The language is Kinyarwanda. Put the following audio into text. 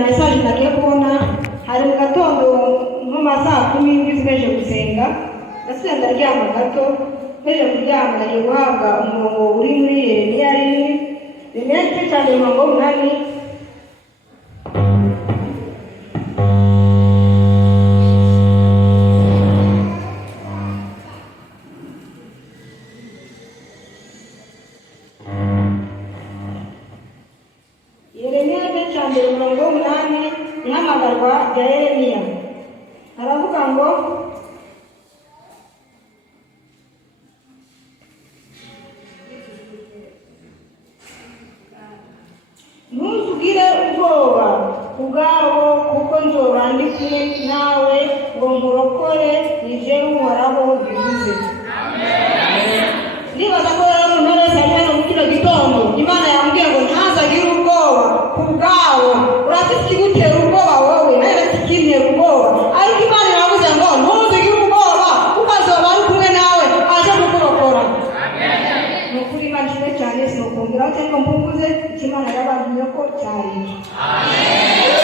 Message nagiye kubona hari mu gatondo nko masaa 10 zimeje gusenga ndetse ndaryama gato meje kuryama nari guhabwa umurongo uri muri Yeremiya rimwe cyane umurongo munani ihamagarwa rya Yeremiya aravuga ngo ntuzugire ubwoba ubwabo kuko nzoba ndi kumwe nawe ngo nkurokore nije Uhoraho bivuze. Nibaza ko rero ntore sayana mu kino gitondo Imana yambwiye ngo ntazagire ubwoba kubwawo urafite igutera ubwoba wowe nawe tikintera ubwoba ariko Imana yavuze ngo ntuzagire ubwoba ukazoba ari kumwe nawe aje kukurokora. Nukuri Imana ishimwe cyane sinokumbiraho cyangwa mpuguze Imana yabantumye ko cyari. Amen.